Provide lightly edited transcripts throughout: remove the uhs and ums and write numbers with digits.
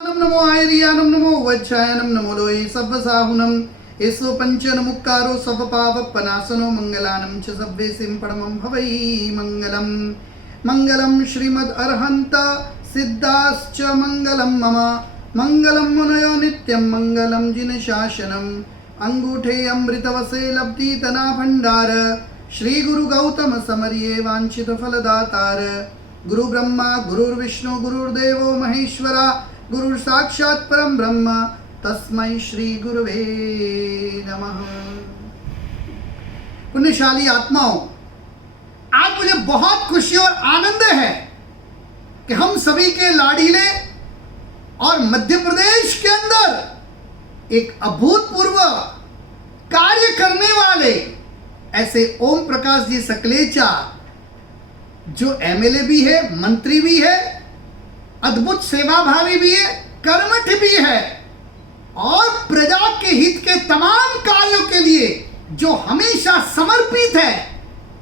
नमो आयर्यानं नमो वज्रायनं नमो लोये सब्बसाहुनं येसो पंचनमुक्कारो सब्बपावपनाशनो मंगलानं च सब्बेसिं परमं भवै मंगलम् मंगलं श्रीमद् अरहन्त सिद्धाश्च मंगलं मम मंगलं मुनयो नित्यं मंगलं जिनशासनम् अंगूठे अमृतवसे लब्धि तना भंडार श्री गुरु गौतम समरिये वांछित फलदातार गुरु ब्रह्मा गुरुर्विष्णु गुरुर्देवो महेश्वरा गुरु साक्षात् परम ब्रह्म तस्मै श्री गुरुवे नमः। पुण्यशाली आत्माओं, आज मुझे बहुत खुशी और आनंद है कि हम सभी के लाडीले और मध्य प्रदेश के अंदर एक अभूतपूर्व कार्य करने वाले ऐसे ओम प्रकाश जी सकलेचा, जो एमएलए भी है, मंत्री भी है, अद्भुत सेवाभावी भी है, कर्मठ भी है और प्रजा के हित के तमाम कार्यों के लिए जो हमेशा समर्पित है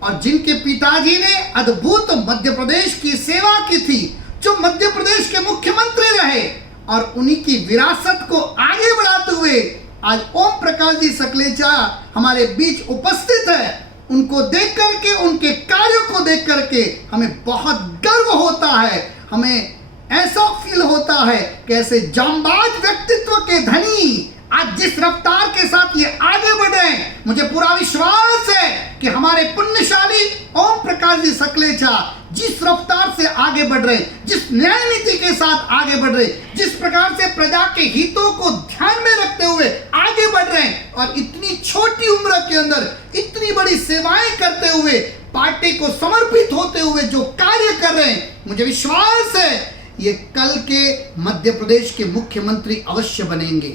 और जिनके पिताजी ने अद्भुत मध्य प्रदेश की सेवा की थी, जो मध्य प्रदेश के मुख्यमंत्री रहे और उन्हीं की विरासत को आगे बढ़ाते हुए आज ओम प्रकाश जी सकलेचा हमारे बीच उपस्थित है। उनको देख करके, उनके कार्यों को देख करके हमें बहुत गर्व होता है। हमें ऐसा फील होता है कि ऐसे जांबाज व्यक्तित्व के धनी आज जिस रफ्तार के साथ ये आगे बढ़ रहे हैं, मुझे पूरा विश्वास है कि हमारे पुण्यशाली ओम प्रकाश जी सकलेचा जिस रफ्तार से आगे बढ़ रहे हैं, जिस न्याय नीति के साथ आगे बढ़ रहे हैं, जिस प्रकार से प्रजा के हितों को ध्यान में रखते हुए आगे बढ़ रहे हैं और इतनी छोटी उम्र के अंदर इतनी बड़ी सेवाएं करते हुए पार्टी को समर्पित होते हुए जो कार्य कर रहे हैं, मुझे विश्वास है ये कल के मध्य प्रदेश के मुख्यमंत्री अवश्य बनेंगे।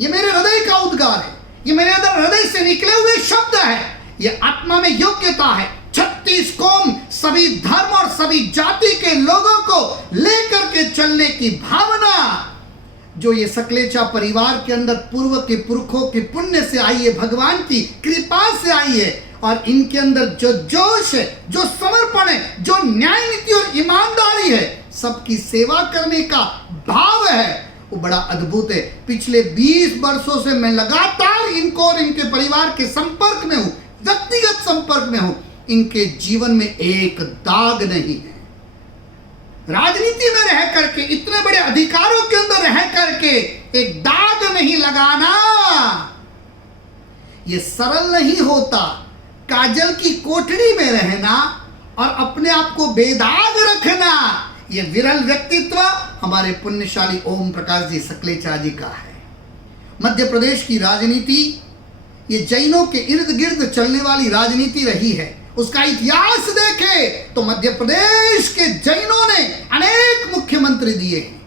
ये मेरे हृदय का उद्गार है, ये मेरे हृदय से निकले हुए शब्द है, ये आत्मा में योग्यता है। 36 कौम, सभी धर्म और सभी जाति के लोगों को लेकर के चलने की भावना जो ये सकलेचा परिवार के अंदर पूर्व के पुरखों के पुण्य से आई है, भगवान की कृपा से आई है और इनके अंदर जो जोश है, जो समर्पण है, जो न्याय नीति और ईमानदारी है, सबकी सेवा करने का भाव है, वो बड़ा अद्भुत है। पिछले 20 वर्षों से मैं लगातार इनको और इनके परिवार के संपर्क में हूं, व्यक्तिगत संपर्क में हूं। इनके जीवन में एक दाग नहीं है। राजनीति में रह करके, इतने बड़े अधिकारों के अंदर रह करके एक दाग नहीं लगाना ये सरल नहीं होता। काजल की कोठरी में रहना और अपने आप को बेदाग रखना, ये विरल व्यक्तित्व हमारे पुण्यशाली ओम प्रकाश जी सकलेचा जी का है। मध्य प्रदेश की राजनीति ये जैनों के इर्द गिर्द चलने वाली राजनीति रही है। उसका इतिहास देखें तो मध्य प्रदेश के जैनों ने अनेक मुख्यमंत्री दिए हैं।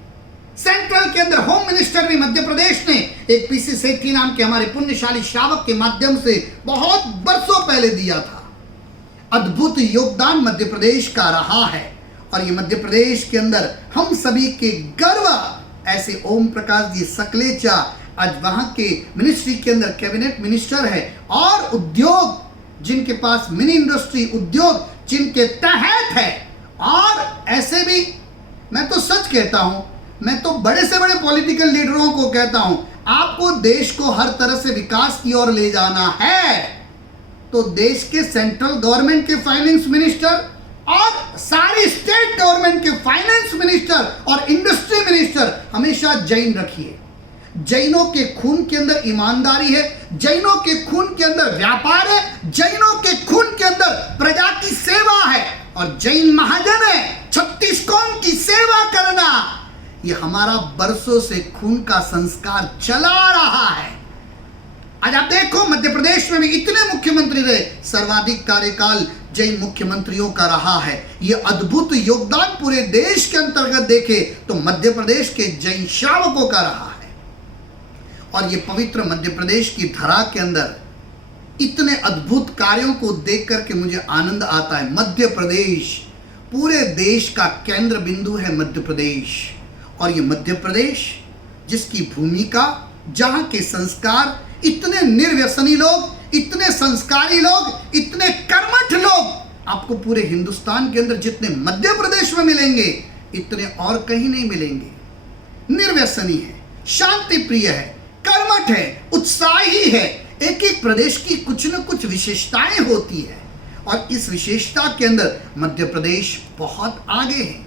सेंट्रल के अंदर होम मिनिस्टर भी मध्य प्रदेश ने एक पीसी सेठी नाम के हमारे पुण्यशाली शावक के माध्यम से बहुत वर्षों पहले दिया था। अद्भुत योगदान मध्य प्रदेश का रहा है और ये मध्य प्रदेश के अंदर हम सभी के गर्व ऐसे ओम प्रकाश जी सकलेचा आज वहां के मिनिस्ट्री के अंदर कैबिनेट मिनिस्टर है और उद्योग जिनके पास मिनी इंडस्ट्री उद्योग जिनके तहत है। और ऐसे भी मैं तो सच कहता हूं, मैं तो बड़े से बड़े पॉलिटिकल लीडरों को कहता हूं, आपको देश को हर तरह से विकास की ओर ले जाना है तो देश के सेंट्रल गवर्नमेंट के फाइनेंस मिनिस्टर और सारी स्टेट गवर्नमेंट के फाइनेंस मिनिस्टर और इंडस्ट्री मिनिस्टर हमेशा जैन रखिए। जैनों के खून के अंदर ईमानदारी है, जैनों के खून के अंदर व्यापार है, जैनों के खून के अंदर प्रजा की सेवा है और जैन महाजन है 36 कौम की सेवा करना, ये हमारा बरसों से खून का संस्कार चला रहा है। आज आप देखो मध्य प्रदेश में भी इतने मुख्यमंत्री रहे, सर्वाधिक कार्यकाल जैन मुख्यमंत्रियों का रहा है। ये अद्भुत योगदान पूरे देश के अंतर्गत देखे तो मध्य प्रदेश के जैन शावकों का रहा है। और ये पवित्र मध्य प्रदेश की धरा के अंदर इतने अद्भुत कार्यों को देख करके मुझे आनंद आता है। मध्य प्रदेश पूरे देश का केंद्र बिंदु है मध्य प्रदेश और ये मध्य प्रदेश जिसकी भूमिका, जहां के संस्कार, इतने निर्व्यसनी लोग, इतने संस्कारी लोग, इतने कर्मठ लोग आपको पूरे हिंदुस्तान के अंदर जितने मध्य प्रदेश में मिलेंगे इतने और कहीं नहीं मिलेंगे। निर्व्यसनी है, शांति प्रिय है, कर्मठ है, उत्साही है। एक एक प्रदेश की कुछ न कुछ विशेषताएं होती है और इस विशेषता के अंदर मध्य प्रदेश बहुत आगे है।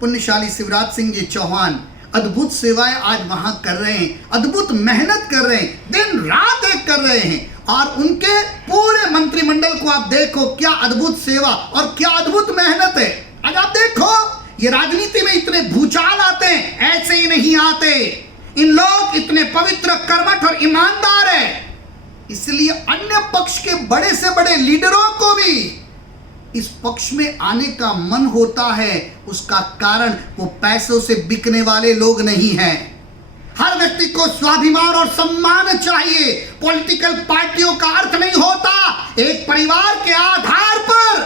पुण्यशाली शिवराज सिंह जी चौहान अद्भुत सेवाएं आज वहां कर रहे हैं, अद्भुत मेहनत कर रहे हैं, दिन रात एक कर रहे हैं और उनके पूरे मंत्रिमंडल को आप देखो, क्या अद्भुत सेवा और क्या अद्भुत मेहनत है। आज आप देखो, ये राजनीति में इतने भूचाल आते हैं, ऐसे ही नहीं आते। इन लोग इतने पवित्र, कर्मठ और ईमानदार है, इसलिए अन्य पक्ष के बड़े से बड़े लीडरों को भी इस पक्ष में आने का मन होता है। उसका कारण वो पैसों से बिकने वाले लोग नहीं हैं। हर व्यक्ति को स्वाभिमान और सम्मान चाहिए। पॉलिटिकल पार्टियों का अर्थ नहीं होता एक परिवार के आधार पर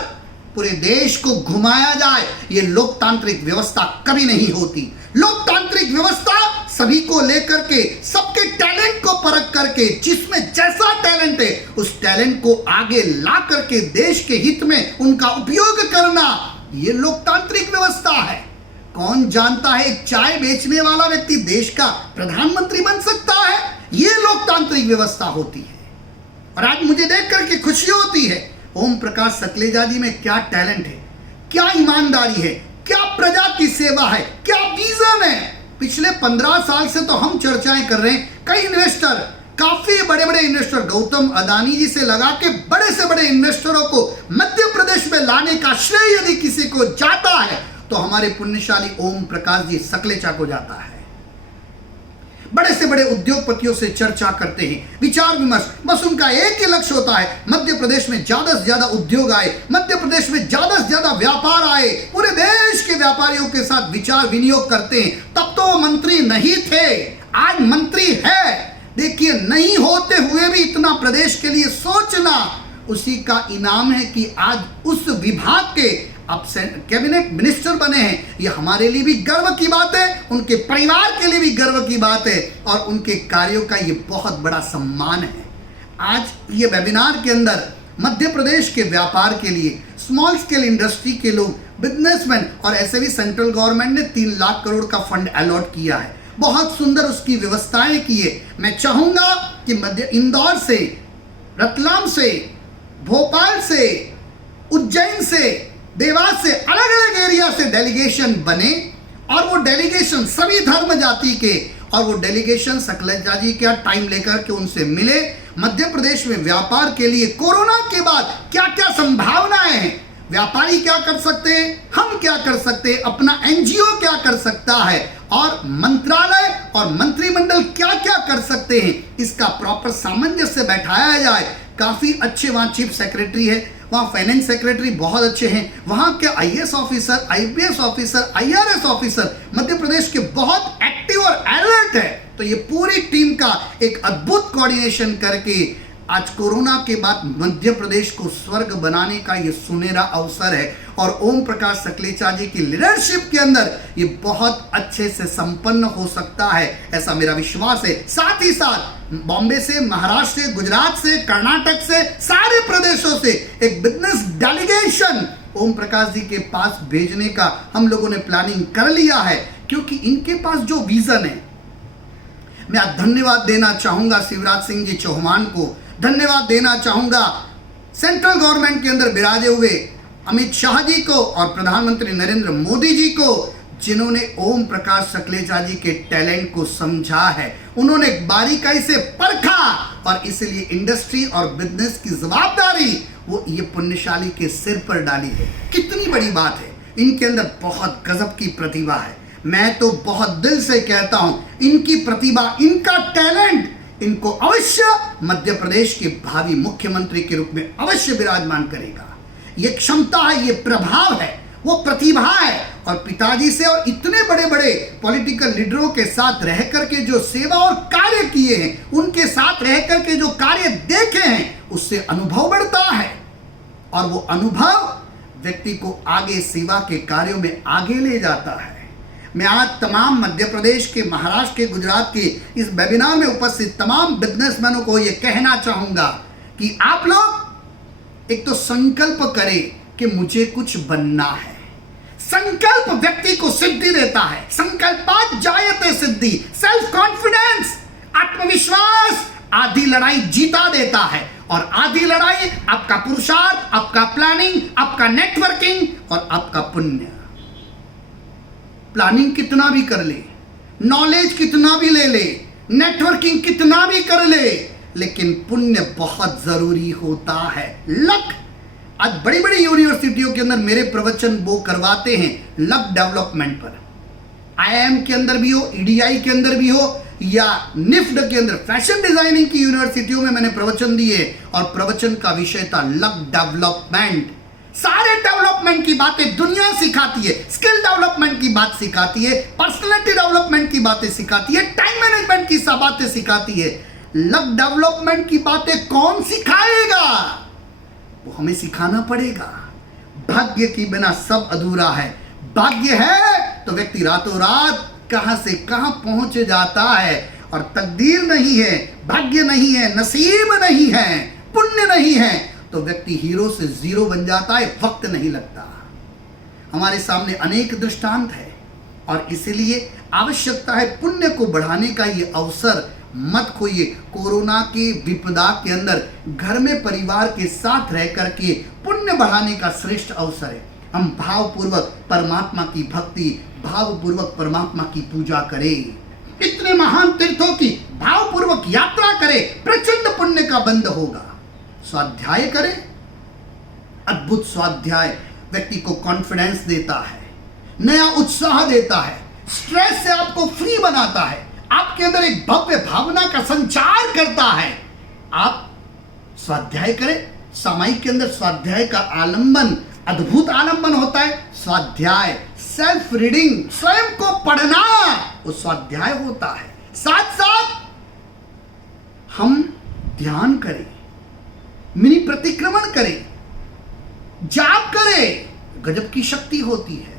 पूरे देश को घुमाया जाए। ये लोकतांत्रिक व्यवस्था कभी नहीं होती। लोकतांत्रिक व्यवस्था सभी को लेकर के, सबके टैलेंट को परख करके, जिसमें जैसा टैलेंट है उस टैलेंट को आगे ला करके देश के हित में उनका उपयोग करना, ये लोकतांत्रिक व्यवस्था है। कौन जानता है एक चाय बेचने वाला व्यक्ति देश का प्रधानमंत्री बन सकता है? ये लोकतांत्रिक व्यवस्था होती है। और आज मुझे देख करके खुशी होती है, ओम प्रकाश सकलेचा जी में क्या टैलेंट है, क्या ईमानदारी है, क्या प्रजा की सेवा है, क्या विजन है। पिछले 15 साल से तो हम चर्चाएं कर रहे हैं। कई इन्वेस्टर, काफी बड़े बड़े इन्वेस्टर, गौतम अदानी जी से लगा के बड़े से बड़े इन्वेस्टरों को मध्य प्रदेश में लाने का श्रेय यदि किसी को जाता है तो हमारे पुण्यशाली ओम प्रकाश जी सकलेचा को जाता है। बड़े से बड़े उद्योगपतियों से चर्चा करते हैं, विचार विमर्श, बस उनका एक ही लक्ष्य होता है, मध्य प्रदेश में ज्यादा से ज्यादा उद्योग आए, मध्य प्रदेश में ज्यादा से ज्यादा व्यापार आए, पूरे देश के व्यापारियों के साथ विचार विनियोग करते हैं। तब तो वो मंत्री नहीं थे, आज मंत्री है। देखिए, नहीं होते हुए भी इतना प्रदेश के लिए सोचना उसी का इनाम है कि आज उस विभाग के अब कैबिनेट मिनिस्टर बने हैं। ये हमारे लिए भी गर्व की बात है, उनके परिवार के लिए भी गर्व की बात है और उनके कार्यों का ये बहुत बड़ा सम्मान है। आज ये वेबिनार के अंदर मध्य प्रदेश के व्यापार के लिए, स्मॉल स्केल इंडस्ट्री के लोग, बिजनेसमैन, और ऐसे भी सेंट्रल गवर्नमेंट ने 3 लाख करोड़ का फंड अलॉट किया है। बहुत सुंदर उसकी व्यवस्थाएं की है। मैं चाहूंगा कि इंदौर से, रतलाम से, भोपाल से, उज्जैन से, देवास से, अलग अलग एरिया से डेलीगेशन बने और वो डेलीगेशन सभी धर्म जाति के, और वो डेलीगेशन सकलेचा जी का टाइम लेकर के उनसे मिले। मध्य प्रदेश में व्यापार के लिए कोरोना के बाद क्या क्या संभावनाएं हैं, व्यापारी क्या कर सकते हैं, हम क्या कर सकते हैं, अपना एनजीओ क्या कर सकता है और मंत्रालय और मंत्रिमंडल क्या क्या कर सकते हैं, इसका प्रॉपर सामंजस्य बैठाया जाए। काफी अच्छे वहाँ चीफ सेक्रेटरी है, वहाँ फाइनेंस सेक्रेटरी बहुत अच्छे हैं, वहाँ के IAS officer, IPS officer, IRS officer Madhya Pradesh के बहुत एक्टिव और अलर्ट है। तो ये पूरी टीम का एक अद्भुत कोऑर्डिनेशन करके आज कोरोना के बाद मध्य प्रदेश को स्वर्ग बनाने का ये सुनहरा अवसर है और ओम प्रकाश सकलेचा जी की लीडरशिप के अंदर ये बहुत अच्छे से संपन्न हो सकता है, ऐसा मेरा विश्वास है। साथ ही साथ बॉम्बे से, महाराष्ट्र से, गुजरात से, कर्नाटक से, सारे प्रदेशों से एक बिजनेस डेलीगेशन ओम प्रकाश जी के पास भेजने का हम लोगों ने प्लानिंग कर लिया है, क्योंकि इनके पास जो विजन है। मैं धन्यवाद देना चाहूंगा शिवराज सिंह जी चौहान को, धन्यवाद देना चाहूंगा सेंट्रल गवर्नमेंट के अंदर विराजे हुए अमित शाह जी को और प्रधानमंत्री नरेंद्र मोदी जी को, जिन्होंने ओम प्रकाश सकलेचा जी के टैलेंट को समझा है, उन्होंने बारीकाई से परखा और इसलिए इंडस्ट्री और बिजनेस की जवाबदारी वो ये पुण्यशाली के सिर पर डाली है। कितनी बड़ी बात है, इनके अंदर बहुत गजब की प्रतिभा है। मैं तो बहुत दिल से कहता हूं, इनकी प्रतिभा, इनका टैलेंट इनको अवश्य मध्य प्रदेश के भावी मुख्यमंत्री के रूप में अवश्य विराजमान करेगा। ये क्षमता है, ये प्रभाव है, वो प्रतिभा है। और पिताजी से और इतने बड़े बड़े पॉलिटिकल लीडरों के साथ रह करके जो सेवा और कार्य किए हैं, उनके साथ रह करके जो कार्य देखे हैं, उससे अनुभव बढ़ता है और वो अनुभव व्यक्ति को आगे सेवा के कार्यों में आगे ले जाता है। मैं आज तमाम मध्य प्रदेश के, महाराष्ट्र के, गुजरात के इस वेबिनार में उपस्थित तमाम बिजनेसमैनों को ये कहना चाहूंगा कि आप लोग एक तो संकल्प करें कि मुझे कुछ बनना है। संकल्प व्यक्ति को सिद्धि देता है। संकल्पात जायते सिद्धि, सेल्फ कॉन्फिडेंस, आत्मविश्वास आधी लड़ाई जीता देता है। और आधी लड़ाई आपका पुरुषार्थ, आपका प्लानिंग, आपका नेटवर्किंग और आपका पुण्य। प्लानिंग कितना भी कर ले, नॉलेज कितना भी ले ले, नेटवर्किंग कितना भी कर ले, लेकिन पुण्य बहुत जरूरी होता है। लक, आज बड़ी बड़ी यूनिवर्सिटियों के अंदर मेरे प्रवचन वो करवाते हैं लक डेवलपमेंट पर। IIM के अंदर भी हो, EDI के अंदर भी हो, या निफ्ट के अंदर, फैशन डिजाइनिंग की यूनिवर्सिटियों में मैंने प्रवचन दिए और प्रवचन का विषय था लक डेवलपमेंट। सारे डेवलपमेंट की बातें दुनिया सिखाती है, स्किल डेवलपमेंट की बात सिखाती है, पर्सनालिटी डेवलपमेंट की बातें सिखाती है, टाइम मैनेजमेंट की सब बातें सिखाती है। लक डेवलपमेंट की बातें कौन सिखाएगा? वो हमें सिखाना पड़ेगा। भाग्य की बिना सब अधूरा है। भाग्य है तो व्यक्ति रातों रात कहां से कहां पहुंच जाता है। और तकदीर नहीं है, भाग्य नहीं है, नसीब नहीं है, पुण्य नहीं है तो व्यक्ति हीरो से जीरो बन जाता है, वक्त नहीं लगता। हमारे सामने अनेक दृष्टांत है और इसीलिए आवश्यकता है पुण्य को बढ़ाने का। ये अवसर मत खोइए। कोरोना के विपदा के अंदर घर में परिवार के साथ रह करके पुण्य बढ़ाने का श्रेष्ठ अवसर है। हम भावपूर्वक परमात्मा की भक्ति, भावपूर्वक परमात्मा की पूजा करें, इतने महान तीर्थों की भावपूर्वक यात्रा करें, प्रचंड पुण्य का बंध होगा। स्वाध्याय करें, अद्भुत स्वाध्याय व्यक्ति को कॉन्फिडेंस देता है, नया उत्साह देता है, स्ट्रेस से आपको फ्री बनाता है, आपके अंदर एक भव्य भावना का संचार करता है। आप स्वाध्याय करें। सामायिक के अंदर स्वाध्याय का आलंबन अद्भुत आलंबन होता है। स्वाध्याय, सेल्फ रीडिंग, स्वयं को पढ़ना, वो स्वाध्याय होता है। साथ साथ हम ध्यान करें, मिनी प्रतिक्रमण करें, जाप करें, गजब की शक्ति होती है।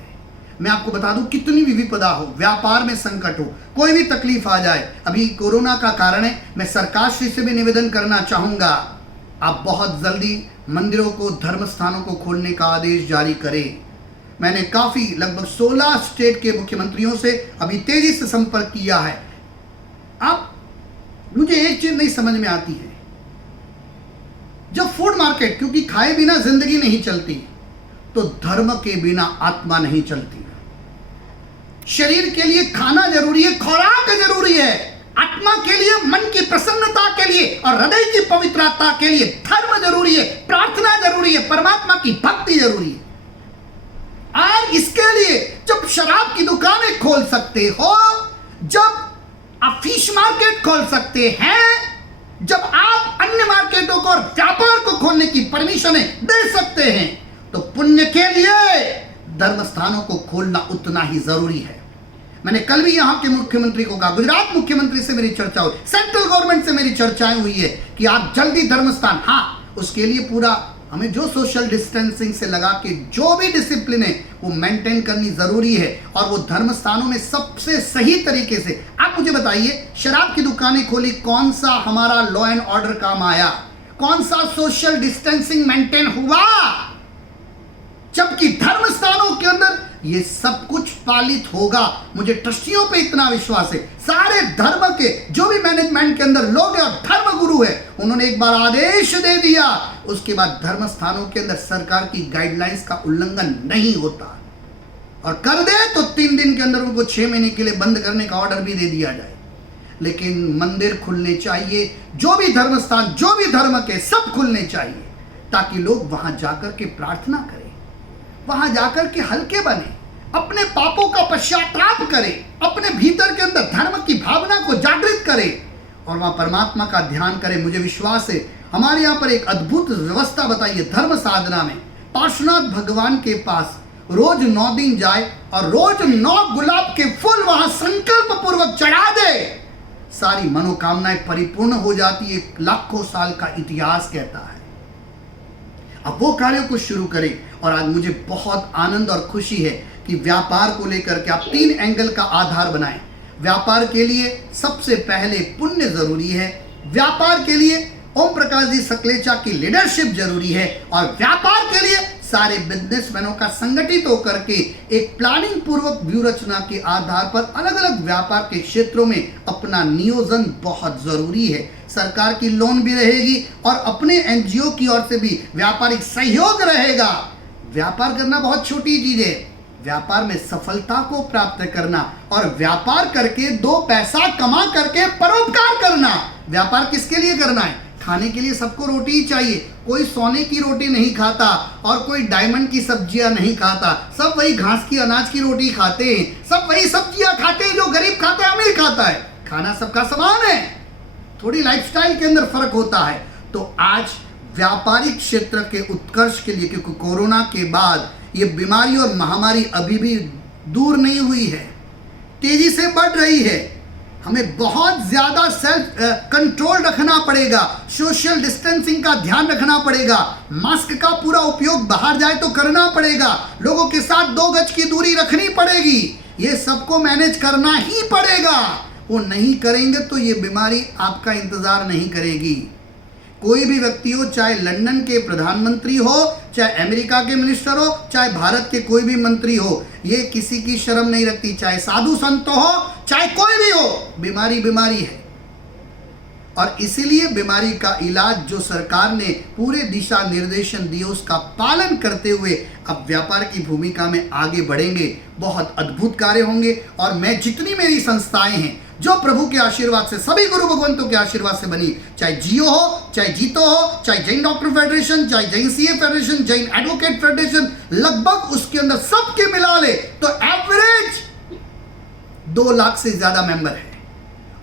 मैं आपको बता दूं, कितनी भी विपदा हो, व्यापार में संकट हो, कोई भी तकलीफ आ जाए, अभी कोरोना का कारण है, मैं सरकार श्री से भी निवेदन करना चाहूंगा, आप बहुत जल्दी मंदिरों को, धर्म स्थानों को खोलने का आदेश जारी करें। मैंने काफी लगभग 16 स्टेट के मुख्यमंत्रियों से अभी तेजी से संपर्क किया है। अब मुझे एक चीज नहीं समझ में आती है, जब फूड मार्केट, क्योंकि खाए बिना जिंदगी नहीं चलती, तो धर्म के बिना आत्मा नहीं चलती। शरीर के लिए खाना जरूरी है, खुराक जरूरी है, आत्मा के लिए, मन की प्रसन्नता के लिए और हृदय की पवित्रता के लिए धर्म जरूरी है, प्रार्थना जरूरी है, परमात्मा की भक्ति जरूरी है। और इसके लिए जब शराब की दुकानें खोल सकते हो, जब आप फिश मार्केट खोल सकते हैं, जब आप अन्य मार्केटों को और व्यापार को खोलने की परमिशन दे सकते हैं, तो पुण्य के लिए धर्म स्थानों को खोलना उतना ही जरूरी है। मैंने कल भी यहाँ के मुख्यमंत्री को कहा, गुजरात मुख्यमंत्री से मेरी चर्चा हुई, सेंट्रल गवर्नमेंट से मेरी चर्चाएं हुई है कि आप जल्दी धर्म स्थान, हाँ उसके लिए पूरा हमें जो सोशल डिस्टेंसिंग से लगा के जो भी डिसिप्लिन है वो मेंटेन करनी जरूरी है। और वो धर्म स्थानों में सबसे सही तरीके से, आप मुझे बताइए, शराब की दुकानें खोली, कौन सा हमारा लॉ एंड ऑर्डर काम आया? कौन सा सोशल डिस्टेंसिंग मेंटेन हुआ? जबकि धर्म स्थानों के अंदर ये सब कुछ पालित होगा। मुझे ट्रस्टियों पे इतना विश्वास है, सारे धर्म के जो भी मैनेजमेंट के अंदर लोग हैं और धर्म गुरु है, उन्होंने एक बार आदेश दे दिया, उसके बाद धर्म स्थानों के अंदर सरकार की गाइडलाइंस का उल्लंघन नहीं होता। और कर दे तो 3 दिन के अंदर उनको 6 महीने के लिए बंद करने का ऑर्डर भी दे दिया जाए। लेकिन मंदिर खुलने चाहिए, जो भी धर्म स्थान, जो भी धर्म के, सब खुलने चाहिए, ताकि लोग वहां जाकर के प्रार्थना करें, वहां जाकर के हल्के बने, अपने पापों का पश्चाताप करें, अपने भीतर के अंदर धर्म की भावना को जागृत करें और वहां परमात्मा का ध्यान करें। मुझे विश्वास है हमारे यहाँ पर एक अद्भुत व्यवस्था बताइए धर्म साधना में। पार्श्वनाथ भगवान के पास रोज 9 दिन जाए और रोज 9 गुलाब के फूल वहां संकल्प पूर्वक चढ़ा दे, सारी मनोकामनाएं परिपूर्ण हो जाती है। लाखों साल का इतिहास कहता है। अब वो कार्यों को शुरू करें। और आज मुझे बहुत आनंद और खुशी है कि व्यापार को लेकर के आप 3 एंगल का आधार बनाएं। व्यापार के लिए सबसे पहले पुण्य जरूरी है, व्यापार के लिए ओम प्रकाश जी सकलेचा की लीडरशिप जरूरी है, और व्यापार के लिए सारे बिजनेसमैनों का संगठित होकर के एक प्लानिंग पूर्वक व्यू रचना के आधार पर अलग अलग व्यापार के क्षेत्रों में अपना नियोजन बहुत जरूरी है। सरकार की लोन भी रहेगी और अपने एनजीओ की ओर से भी व्यापारिक सहयोग रहेगा। व्यापार करना बहुत छोटी चीज है, व्यापार में सफलता को प्राप्त करना और व्यापार करके दो पैसा कमा करके परोपकार करना। व्यापार किसके लिए करना है? खाने के लिए सबको रोटी ही चाहिए। कोई सोने की रोटी नहीं खाता और कोई डायमंड की सब्जियां नहीं खाता, सब वही घास की अनाज की रोटी खाते हैं, सब वही सब्जियां खाते हैं जो गरीब खाता है अमीर खाता है। खाना सबका समान है, थोड़ी लाइफस्टाइल के अंदर फर्क होता है। तो आज व्यापारिक क्षेत्र के उत्कर्ष के लिए, क्योंकि कोरोना के बाद ये बीमारी और महामारी अभी भी दूर नहीं हुई है, तेजी से बढ़ रही है, हमें बहुत ज्यादा सेल्फ कंट्रोल रखना पड़ेगा, सोशल डिस्टेंसिंग का ध्यान रखना पड़ेगा, मास्क का पूरा उपयोग बाहर जाए तो करना पड़ेगा, लोगों के साथ 2 गज की दूरी रखनी पड़ेगी। ये सबको मैनेज करना ही पड़ेगा। वो नहीं करेंगे तो ये बीमारी आपका इंतजार नहीं करेगी। कोई भी व्यक्ति हो, चाहे लंदन के प्रधानमंत्री हो, चाहे अमेरिका के मिनिस्टर हो, चाहे भारत के कोई भी मंत्री हो, ये किसी की शर्म नहीं रखती, चाहे साधु संत हो, चाहे कोई भी हो, बीमारी बीमारी है। और इसीलिए बीमारी का इलाज जो सरकार ने पूरे दिशा निर्देशन दिए उसका पालन करते हुए अब व्यापार की भूमिका में आगे बढ़ेंगे। बहुत अद्भुत कार्य होंगे। और मैं जितनी मेरी संस्थाएं हैं जो प्रभु के आशीर्वाद से, सभी गुरु भगवंतों के आशीर्वाद से बनी, चाहे जियो हो, चाहे जीतो हो, चाहे जैन डॉक्टर फेडरेशन, चाहे Jain CA federation, Jain advocate federation, लगभग उसके अंदर सबके मिला ले तो एवरेज 2 लाख से ज्यादा मेंबर है।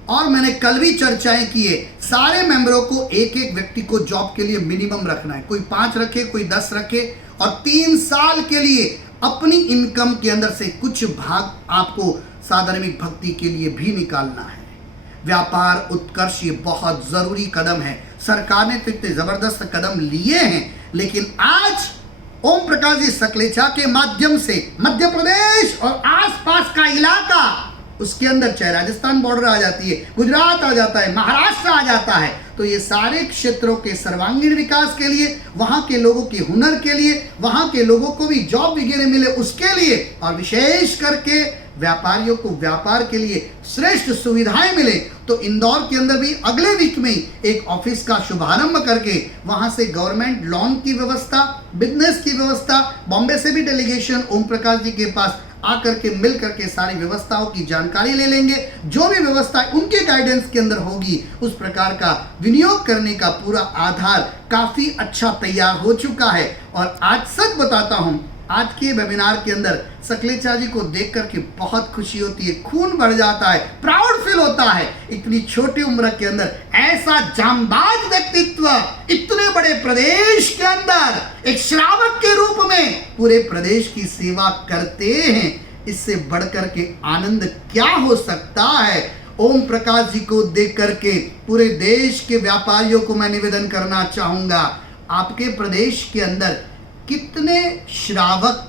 और मैंने कल भी चर्चाएं की है, सारे मेंबरों को एक एक व्यक्ति को जॉब के लिए मिनिमम रखना है। कोई 5 रखे, कोई 10 रखे, और 3 साल के लिए अपनी इनकम के अंदर से कुछ भाग आपको साधर्मिक भक्ति के लिए भी निकालना है। व्यापार उत्कर्ष ये बहुत जरूरी कदम है। सरकार ने तो इतने जबरदस्त कदम लिए हैं, लेकिन आज ओम प्रकाश जी सकलेचा के माध्यम से मध्य प्रदेश और आसपास का इलाका, उसके अंदर चाहे राजस्थान बॉर्डर आ जाती है, गुजरात आ जाता है, महाराष्ट्र आ जाता है, तो ये सारे क्षेत्रों के सर्वांगीण विकास के लिए, वहां के लोगों के हुनर के लिए, वहां के लोगों को भी जॉब वगैरह मिले उसके लिए, और विशेष करके व्यापारियों को व्यापार के लिए श्रेष्ठ सुविधाएं मिले, तो इंदौर के अंदर भी अगले वीक में एक ऑफिस का शुभारंभ करके वहां से गवर्नमेंट लोन की व्यवस्था, बिजनेस की व्यवस्था, बॉम्बे से भी डेलीगेशन ओम प्रकाश जी के पास आकर के मिल करके सारी व्यवस्थाओं की जानकारी ले लेंगे। जो भी व्यवस्था उनके गाइडेंस के अंदर होगी उस प्रकार का विनियोग करने का पूरा आधार काफी अच्छा तैयार हो चुका है। और आज सच बताता हूं, आज के वेबिनार के अंदर सकलेचा जी को देख करके बहुत खुशी होती है, खून बढ़ जाता है, प्राउड फील होता है। इतनी छोटी उम्र के अंदर ऐसा जांबाज व्यक्तित्व इतने बड़े प्रदेश के अंदर एक श्रावक के रूप में पूरे प्रदेश की सेवा करते हैं। इससे बढ़कर के आनंद क्या हो सकता है। ओम प्रकाश जी को देख करके पूरे देश के व्यापारियों को मैं निवेदन करना चाहूंगा, आपके प्रदेश के अंदर कितने श्रावक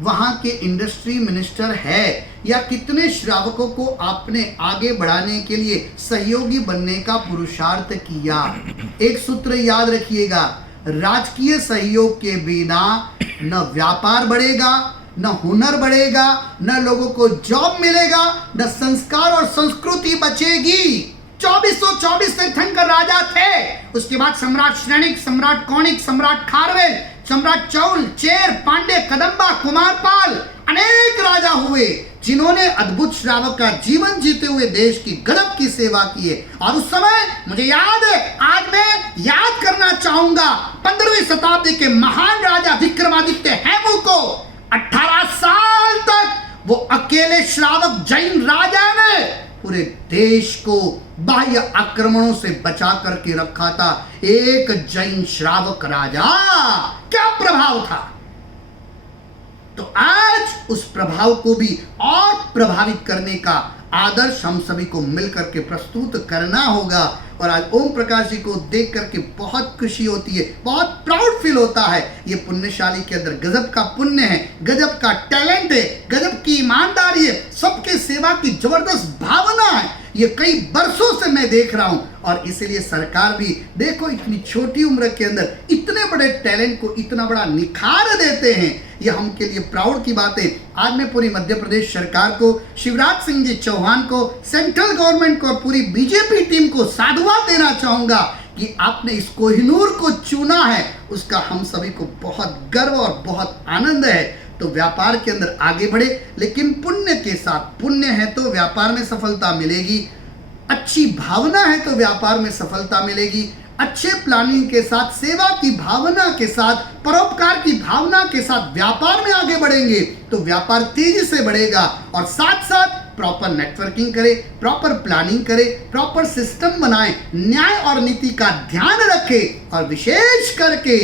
वहां के इंडस्ट्री मिनिस्टर है, या कितने श्रावकों को आपने आगे बढ़ाने के लिए सहयोगी बनने का पुरुषार्थ किया। एक सूत्र याद रखिएगा, राजकीय सहयोग के बिना न व्यापार बढ़ेगा, न हुनर बढ़ेगा, न लोगों को जॉब मिलेगा, न संस्कार और संस्कृति बचेगी। 2424 तीर्थंकर राजा थे, उसके बाद सम्राट श्रेणिक, सम्राट कौणिक, सम्राट खारवेल, सम्राट चौल, चेर, पांडे, कदंबा, कुमारपाल, अनेक राजा हुए जिन्होंने अद्भुत श्रावक का जीवन जीते हुए देश की गजब की सेवा की है। और उस समय मुझे याद है, आज मैं याद करना चाहूंगा 15वीं शताब्दी के महान राजा विक्रमादित्य हेमू को 18 साल तक वो अकेले श्रावक जैन राजा ने पूरे देश को बाह्य आक्रमणों से बचा करके रखा था। एक जैन श्रावक राजा, क्या प्रभाव था। तो आज उस प्रभाव को भी और प्रभावित करने का आदर्श हम सभी को मिलकर के प्रस्तुत करना होगा। और आज ओम प्रकाश जी को देख करके बहुत खुशी होती है, बहुत प्राउड फील होता है। ये पुण्यशाली के अंदर गजब का पुण्य है, गजब का टैलेंट है, गजब की ईमानदारी है, सबके सेवा की जबरदस्त भावना है। ये कई बरसों से मैं देख रहा हूं और इसीलिए सरकार भी देखो इतनी छोटी उम्र के अंदर इतने बड़े टैलेंट को इतना बड़ा निखार देते हैं। ये हम के लिए प्राउड की बात है। आज मैं पूरी मध्य प्रदेश सरकार को, शिवराज सिंह जी चौहान को, सेंट्रल गवर्नमेंट को और पूरी बीजेपी टीम को साधुवाद देना चाहूंगा कि आपने इस कोहिनूर को चुना है, उसका हम सभी को बहुत गर्व और बहुत आनंद है। तो व्यापार के अंदर आगे बढ़े, लेकिन पुण्य के साथ। पुण्य है तो व्यापार में सफलता मिलेगी, अच्छी भावना है तो व्यापार में सफलता मिलेगी, अच्छे प्लानिंग के साथ, सेवा की भावना के साथ, परोपकार की भावना के साथ व्यापार में आगे बढ़ेंगे तो व्यापार तेजी से बढ़ेगा। और साथ साथ प्रॉपर नेटवर्किंग करें, प्रॉपर प्लानिंग करें, प्रॉपर सिस्टम बनाएं, न्याय और नीति का ध्यान रखें और विशेष करके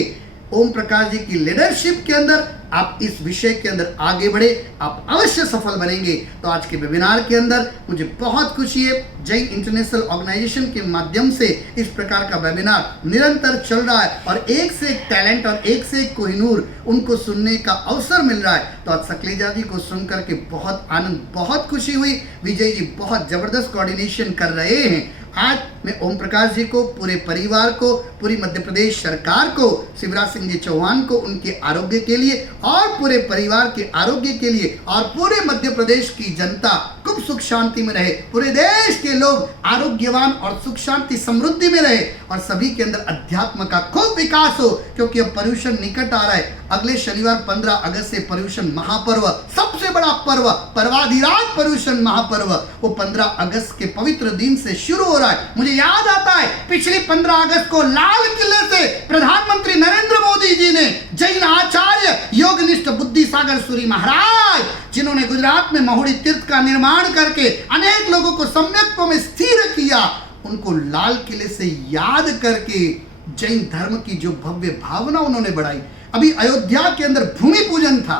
ओम प्रकाश जी की लीडरशिप के अंदर आप इस विषय के अंदर आगे बढ़े, आप अवश्य सफल बनेंगे। तो आज के वेबिनार के अंदर मुझे बहुत खुशी है, जैन इंटरनेशनल ऑर्गेनाइजेशन के माध्यम से इस प्रकार का वेबिनार निरंतर चल रहा है और एक से एक टैलेंट और एक से एक कोहिनूर उनको सुनने का अवसर मिल रहा है। तो आज सकलेजा जी को सुन करके बहुत आनंद, बहुत खुशी हुई। विजय जी बहुत जबरदस्त कोऑर्डिनेशन कर रहे हैं। आज मैं ओम प्रकाश जी को, पूरे परिवार को, पूरी मध्य प्रदेश सरकार को, शिवराज सिंह जी चौहान को उनके आरोग्य के लिए और पूरे परिवार के आरोग्य के लिए और पूरे मध्य प्रदेश की जनता खूब सुख शांति में रहे, पूरे देश के लोग आरोग्यवान और सुख शांति समृद्धि में रहे और सभी के अंदर अध्यात्म का खूब विकास हो। क्योंकि अब पर्युषण निकट आ रहा है। अगले शनिवार 15 अगस्त से पर्युषण महापर्व, सबसे बड़ा पर्व, पर्वाधिराज पर्युषण महापर्व, वो 15 अगस्त के पवित्र दिन से शुरू हो रहा है। मुझे याद आता है पिछली 15 अगस्त को लाल किले से प्रधानमंत्री नरेंद्र मोदी जी ने जैन आचार्य योगनिष्ठ बुद्धि सागर सूरी महाराज, जिन्होंने गुजरात में महुड़ी तीर्थ का निर्माण करके अनेक लोगों को सम्यक्त्व में स्थिर किया, उनको लाल किले से याद करके जैन धर्म की जो भव्य भावना उन्होंने बढ़ाई। अभी अयोध्या के अंदर भूमि पूजन था,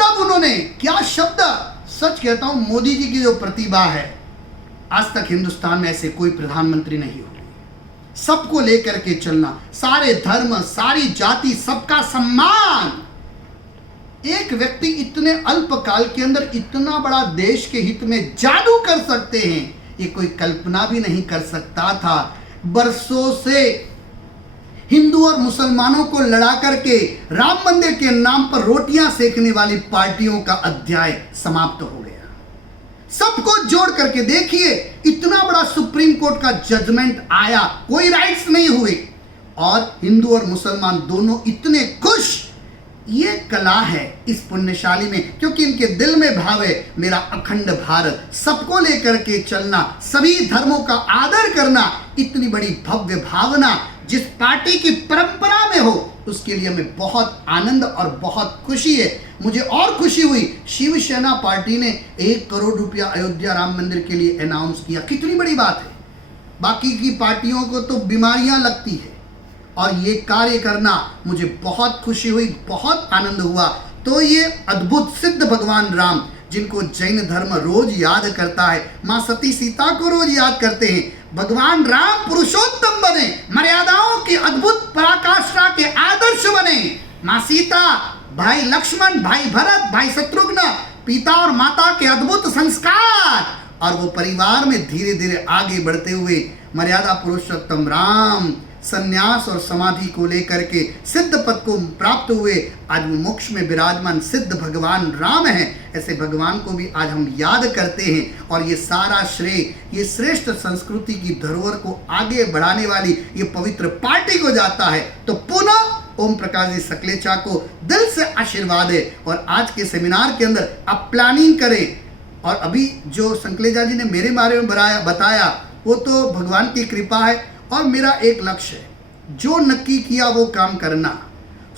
तब उन्होंने क्या शब्द, सच कहता हूं मोदी जी की जो प्रतिभा है, आज तक हिंदुस्तान में ऐसे कोई प्रधानमंत्री नहीं हुए। सबको लेकर के चलना, सारे धर्म, सारी जाति, सबका सम्मान। एक व्यक्ति इतने अल्प काल के अंदर इतना बड़ा देश के हित में जादू कर सकते हैं, ये कोई कल्पना भी नहीं कर सकता था। बरसों से हिंदू और मुसलमानों को लड़ा करके राम मंदिर के नाम पर रोटियां सेकने वाली पार्टियों का अध्याय समाप्त हो गया। सबको जोड़ करके देखिए, इतना बड़ा सुप्रीम कोर्ट का जजमेंट आया, कोई राइट्स नहीं हुए और हिंदू और मुसलमान दोनों इतने खुश। ये कला है इस पुण्यशाली में, क्योंकि इनके दिल में भाव है मेरा अखंड भारत, सबको लेकर के चलना, सभी धर्मों का आदर करना। इतनी बड़ी भव्य भावना जिस पार्टी की परंपरा में हो, उसके लिए हमें बहुत आनंद और बहुत खुशी है। मुझे और खुशी हुई, शिवसेना पार्टी ने 1 करोड़ रुपया अयोध्या राम मंदिर के लिए अनाउंस किया। कितनी बड़ी बात है। बाकी की पार्टियों को तो बीमारियां लगती है और ये कार्य करना, मुझे बहुत खुशी हुई, बहुत आनंद हुआ। तो ये अद्भुत सिद्ध भगवान राम, जिनको जैन धर्म रोज याद करता है, माँ सती सीता को रोज याद करते हैं, भगवान राम पुरुषोत्तम बने, मर्यादाओं की अद्भुत पराकाष्ठा के आदर्श बने। माँ सीता, भाई लक्ष्मण, भाई भरत, भाई शत्रुघ्न, पिता और माता के अद्भुत संस्कार, और वो परिवार में धीरे धीरे आगे बढ़ते हुए मर्यादा पुरुषोत्तम राम संन्यास और समाधि को लेकर के सिद्ध पद को प्राप्त हुए। आज वो मोक्ष में विराजमान सिद्ध भगवान राम हैं। ऐसे भगवान को भी आज हम याद करते हैं और ये सारा श्रेय ये श्रेष्ठ संस्कृति की धरोहर को आगे बढ़ाने वाली ये पवित्र पार्टी को जाता है। तो पुनः ओम प्रकाश जी सकलेचा को दिल से आशीर्वाद है और आज के सेमिनार के अंदर आप प्लानिंग करें। और अभी जो सकलेचा जी ने मेरे बारे में बताया वो तो भगवान की कृपा है और मेरा एक लक्ष्य है, जो नक्की किया वो काम करना।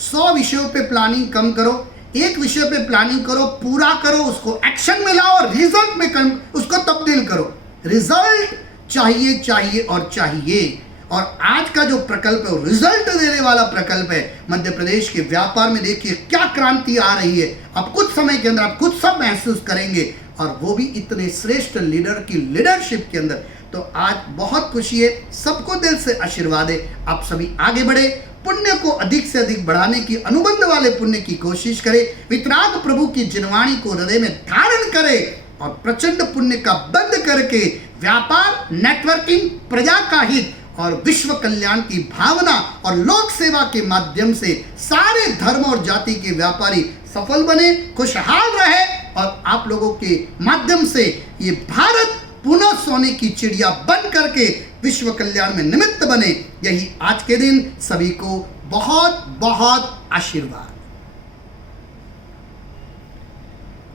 100 विषयों पे प्लानिंग कम करो, एक विषय पे प्लानिंग करो, पूरा करो, उसको एक्शन में लाओ, रिजल्ट में उसको तब्दील करो। रिजल्ट चाहिए चाहिए और चाहिए। और आज का जो प्रकल्प है वो रिजल्ट देने वाला प्रकल्प है। मध्य प्रदेश के व्यापार में देखिए क्या क्रांति आ रही है। अब कुछ समय के अंदर आप खुद सब महसूस करेंगे और वो भी इतने श्रेष्ठ लीडर की लीडरशिप के अंदर। तो आज बहुत खुशी है, सबको दिल से आशीर्वाद है, आप सभी आगे बढ़े, पुण्य को अधिक से अधिक बढ़ाने की, अनुबंध वाले पुण्य की कोशिश करें, वितराग प्रभु की जिनवाणी को हृदय में धारण करें और प्रचंड पुण्य का बंद करके व्यापार, नेटवर्किंग, प्रजा का हित और विश्व कल्याण की भावना और लोक सेवा के माध्यम से सारे धर्म और जाति के व्यापारी सफल बने, खुशहाल रहे और आप लोगों के माध्यम से ये भारत पुनः सोने की चिड़िया बन करके विश्व कल्याण में निमित्त बने। यही आज के दिन सभी को बहुत बहुत आशीर्वाद।